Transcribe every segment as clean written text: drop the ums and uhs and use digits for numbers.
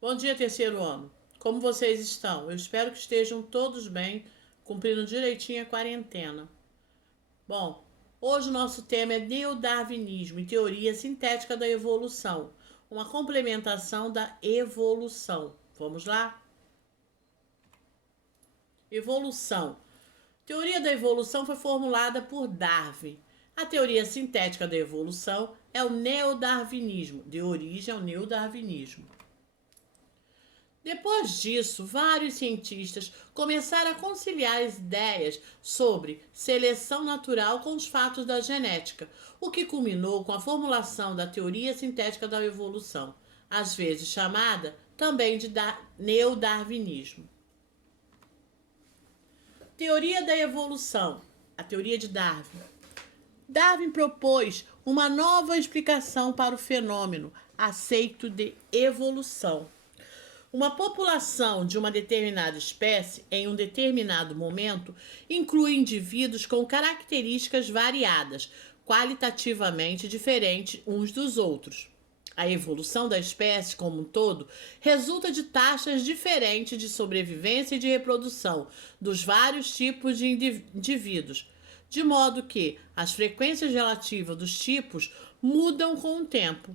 Bom dia, terceiro ano. Como vocês estão? Eu espero que estejam todos bem, cumprindo direitinho a quarentena. Bom, hoje o nosso tema é neodarwinismo e teoria sintética da evolução, uma complementação da evolução. Vamos lá? Evolução. Teoria da evolução foi formulada por Darwin. A teoria sintética da evolução é o neodarwinismo, de origem ao neodarwinismo. Depois disso, vários cientistas começaram a conciliar as ideias sobre seleção natural com os fatos da genética, o que culminou com a formulação da teoria sintética da evolução, às vezes chamada também de neodarwinismo. Teoria da evolução, a teoria de Darwin. Darwin propôs uma nova explicação para o fenômeno aceito de evolução. Uma população de uma determinada espécie, em um determinado momento, inclui indivíduos com características variadas, qualitativamente diferentes uns dos outros. A evolução da espécie como um todo resulta de taxas diferentes de sobrevivência e de reprodução dos vários tipos de indivíduos, de modo que as frequências relativas dos tipos mudam com o tempo.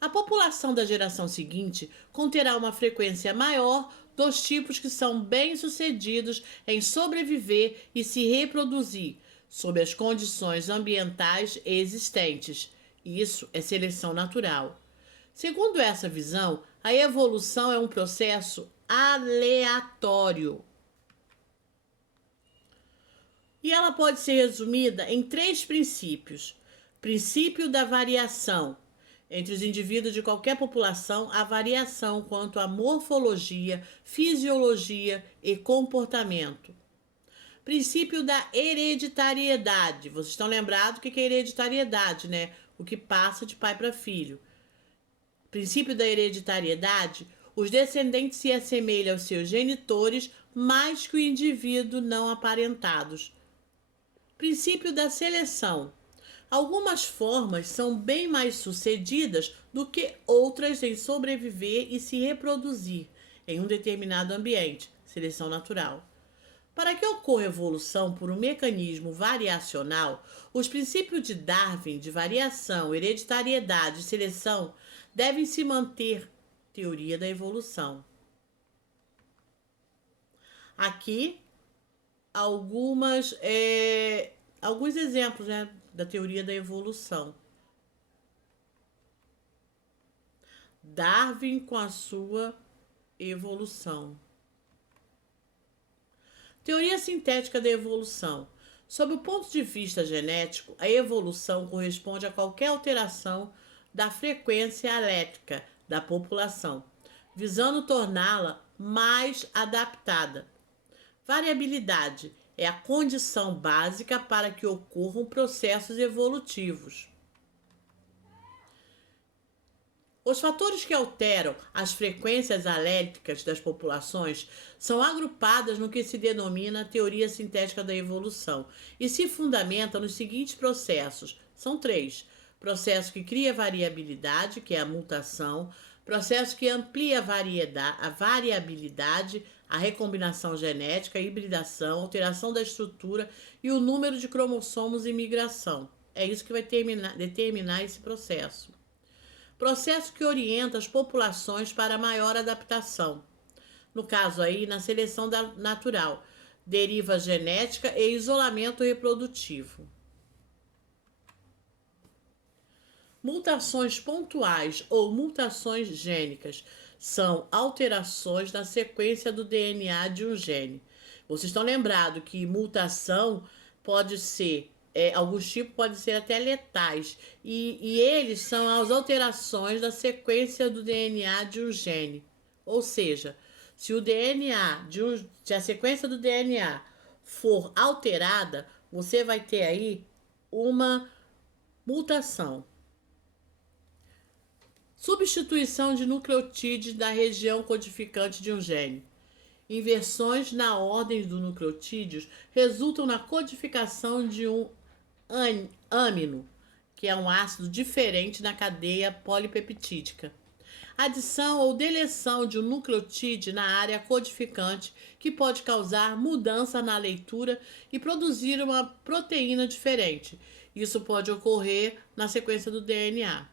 A população da geração seguinte conterá uma frequência maior dos tipos que são bem-sucedidos em sobreviver e se reproduzir sob as condições ambientais existentes. Isso é seleção natural. Segundo essa visão, a evolução é um processo aleatório. E ela pode ser resumida em três princípios: princípio da variação. Entre os indivíduos de qualquer população, há variação quanto à morfologia, fisiologia e comportamento. Princípio da hereditariedade. Vocês estão lembrados o que é hereditariedade, né? O que passa de pai para filho. Princípio da hereditariedade. Os descendentes se assemelham aos seus genitores mais que o indivíduo não aparentados. Princípio da seleção. Algumas formas são bem mais sucedidas do que outras em sobreviver e se reproduzir em um determinado ambiente, seleção natural. Para que ocorra evolução por um mecanismo variacional, os princípios de Darwin de variação, hereditariedade e seleção devem se manter. Teoria da evolução. Aqui alguns exemplos, né, da teoria da evolução. Darwin com a sua evolução. Teoria sintética da evolução. Sob o ponto de vista genético, a evolução corresponde a qualquer alteração da frequência elétrica da população, visando torná-la mais adaptada. Variabilidade é a condição básica para que ocorram processos evolutivos. Os fatores que alteram as frequências alélticas das populações são agrupadas no que se denomina teoria sintética da evolução e se fundamentam nos seguintes processos. São três: processo que cria variabilidade, que é a mutação; processo que amplia a variabilidade, a recombinação genética, a hibridação, alteração da estrutura e o número de cromossomos e migração. É isso que vai determinar esse processo. Processo que orienta as populações para maior adaptação. No caso aí, na seleção natural, deriva genética e isolamento reprodutivo. Mutações pontuais ou mutações gênicas são alterações na sequência do DNA de um gene. Vocês estão lembrados que mutação pode ser, alguns tipos podem ser até letais, e eles são as alterações da sequência do DNA de um gene. Ou seja, se a sequência do DNA for alterada, você vai ter aí uma mutação. Substituição de nucleotídeos da região codificante de um gene. Inversões na ordem dos nucleotídeos resultam na codificação de um amino, que é um ácido diferente na cadeia polipeptídica. adição ou deleção de um nucleotídeo na área codificante que pode causar mudança na leitura e produzir uma proteína diferente. Isso pode ocorrer na sequência do DNA.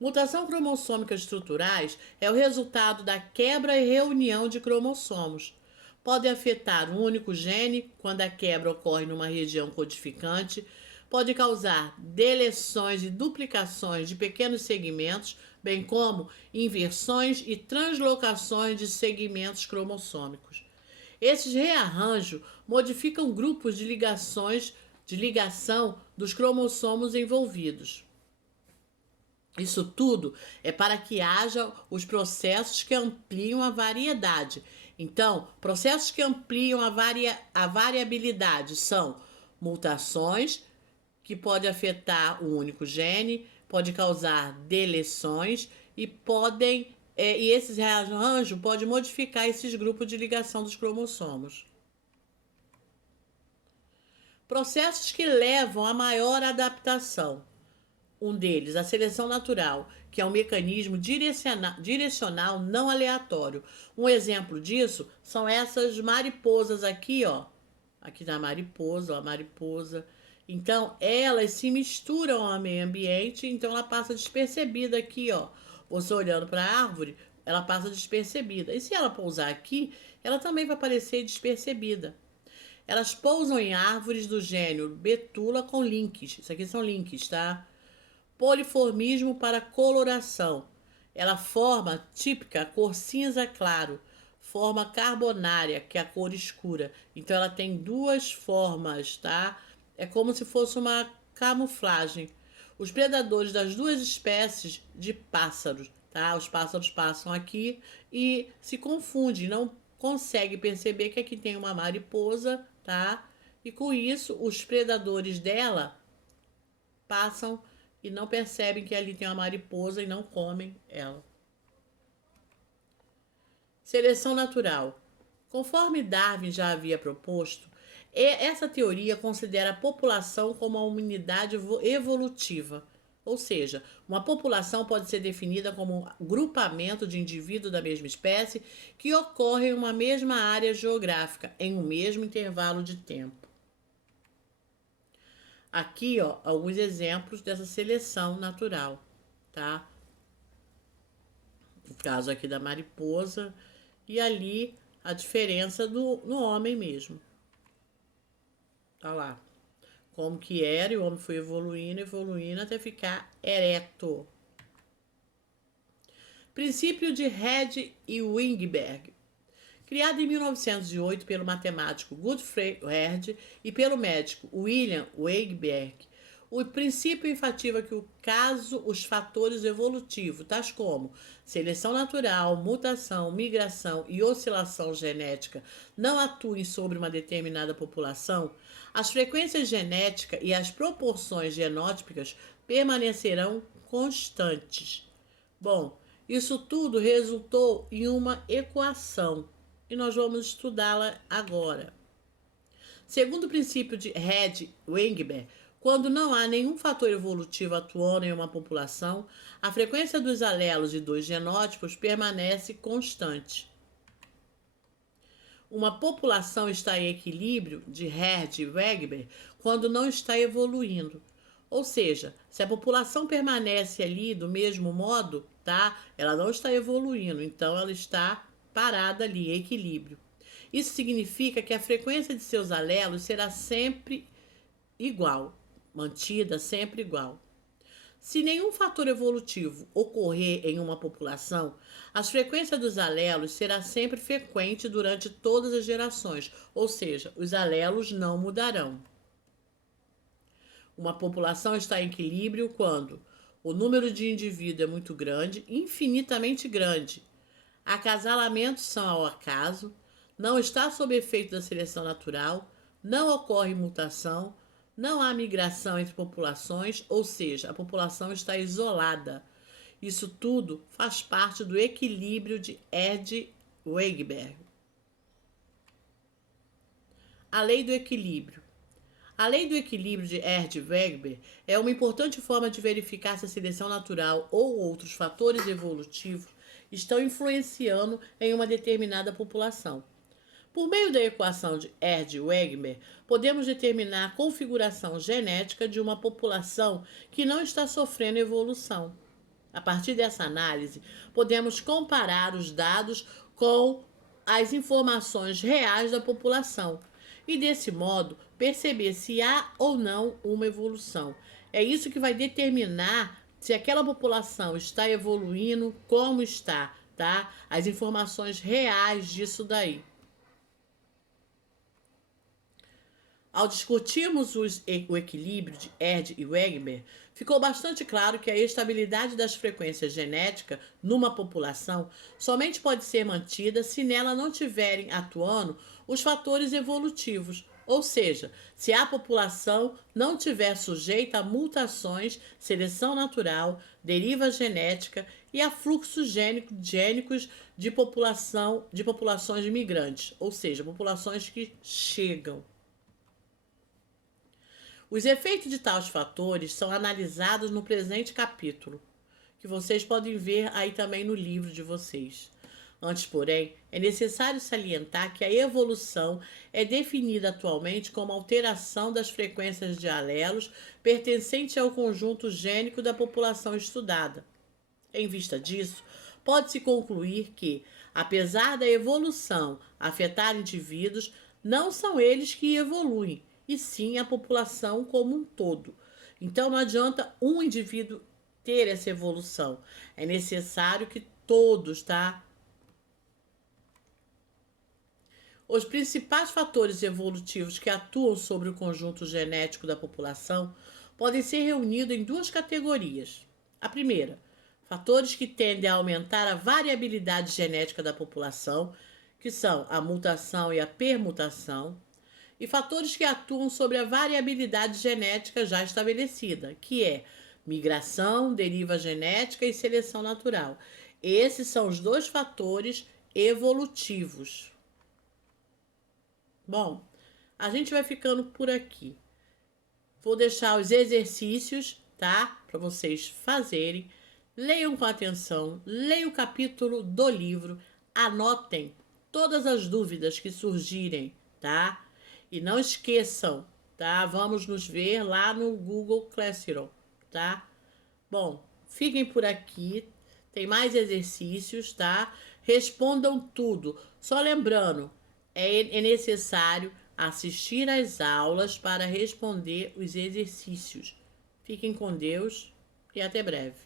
Mutação cromossômica estruturais é o resultado da quebra e reunião de cromossomos. Pode afetar um único gene quando a quebra ocorre numa região codificante, pode causar deleções e duplicações de pequenos segmentos, bem como inversões e translocações de segmentos cromossômicos. Esses rearranjos modificam grupos de ligação dos cromossomos envolvidos. Isso tudo é para que haja os processos que ampliam a variedade. Então, processos que ampliam a variabilidade são mutações, que pode afetar o único gene, pode causar deleções e e esses rearranjos podem modificar esses grupos de ligação dos cromossomos. Processos que levam a maior adaptação. Um deles, a seleção natural, que é um mecanismo direcional não aleatório. Um exemplo disso são essas mariposas aqui, ó. Aqui tá a mariposa, ó, a mariposa. Então, elas se misturam ao meio ambiente, então ela passa despercebida aqui, ó. Você olhando para a árvore, ela passa despercebida. E se ela pousar aqui, ela também vai aparecer despercebida. Elas pousam em árvores do gênero Betula com links. Isso aqui são links, tá? Poliformismo para coloração. Ela forma típica cor cinza claro, forma carbonária, que é a cor escura. Então ela tem duas formas, tá? É como se fosse uma camuflagem. Os predadores das duas espécies de pássaros, tá? Os pássaros passam aqui e se confundem, não conseguem perceber que aqui tem uma mariposa, tá? E com isso, os predadores dela passam e não percebem que ali tem uma mariposa e não comem ela. Seleção natural. Conforme Darwin já havia proposto, essa teoria considera a população como uma unidade evolutiva. Ou seja, uma população pode ser definida como um grupamento de indivíduos da mesma espécie que ocorre em uma mesma área geográfica, em um mesmo intervalo de tempo. Aqui, ó, alguns exemplos dessa seleção natural, tá? No caso aqui da mariposa e ali a diferença no homem mesmo. Tá lá. Como que era e o homem foi evoluindo até ficar ereto. Princípio de Herd e Wingberg. Criado em 1908 pelo matemático Godfrey Herd e pelo médico William Weinberg, o princípio enfatiza que os fatores evolutivos, tais como seleção natural, mutação, migração e oscilação genética, não atuem sobre uma determinada população, as frequências genéticas e as proporções genótipicas permanecerão constantes. Bom, isso tudo resultou em uma equação e nós vamos estudá-la agora. Segundo o princípio de Herd-Weinberg, quando não há nenhum fator evolutivo atuando em uma população, a frequência dos alelos de dois genótipos permanece constante. Uma população está em equilíbrio, de Herd-Weinberg, quando não está evoluindo. Ou seja, se a população permanece ali do mesmo modo, tá? Ela não está evoluindo, então ela está parada ali, em equilíbrio. Isso significa que a frequência de seus alelos será sempre igual, mantida sempre igual. Se nenhum fator evolutivo ocorrer em uma população, as frequências dos alelos será sempre frequente durante todas as gerações, ou seja, os alelos não mudarão. Uma população está em equilíbrio quando o número de indivíduos é muito grande, infinitamente grande. Acasalamentos são ao acaso, não está sob efeito da seleção natural, não ocorre mutação, não há migração entre populações, ou seja, a população está isolada. Isso tudo faz parte do equilíbrio de Herd-Weinberg. A lei do equilíbrio. A lei do equilíbrio de Erdős-Wegener é uma importante forma de verificar se a seleção natural ou outros fatores evolutivos estão influenciando em uma determinada população. Por meio da equação de Erdős-Wegener, podemos determinar a configuração genética de uma população que não está sofrendo evolução. A partir dessa análise, podemos comparar os dados com as informações reais da população e, desse modo, perceber se há ou não uma evolução. É isso que vai determinar se aquela população está evoluindo, como está, tá? As informações reais disso daí. Ao discutirmos o equilíbrio de Erdős e Wegener, ficou bastante claro que a estabilidade das frequências genéticas numa população somente pode ser mantida se nela não tiverem atuando os fatores evolutivos, ou seja, se a população não tiver sujeita a mutações, seleção natural, deriva genética e a fluxos gênicos de populações migrantes, ou seja, populações que chegam. Os efeitos de tais fatores são analisados no presente capítulo, que vocês podem ver aí também no livro de vocês. Antes, porém, é necessário salientar que a evolução é definida atualmente como alteração das frequências de alelos pertencente ao conjunto gênico da população estudada. Em vista disso, pode-se concluir que, apesar da evolução afetar indivíduos, não são eles que evoluem, e sim a população como um todo. Então não adianta um indivíduo ter essa evolução. É necessário que todos, tá? Os principais fatores evolutivos que atuam sobre o conjunto genético da população podem ser reunidos em duas categorias. A primeira, fatores que tendem a aumentar a variabilidade genética da população, que são a mutação e a permutação, e fatores que atuam sobre a variabilidade genética já estabelecida, que é migração, deriva genética e seleção natural. Esses são os dois fatores evolutivos. Bom, a gente vai ficando por aqui. Vou deixar os exercícios, tá? Para vocês fazerem. Leiam com atenção, leiam o capítulo do livro, anotem todas as dúvidas que surgirem, tá? E não esqueçam, tá? Vamos nos ver lá no Google Classroom, tá? Bom, fiquem por aqui. Tem mais exercícios, tá? Respondam tudo. Só lembrando, é necessário assistir às aulas para responder os exercícios. Fiquem com Deus e até breve.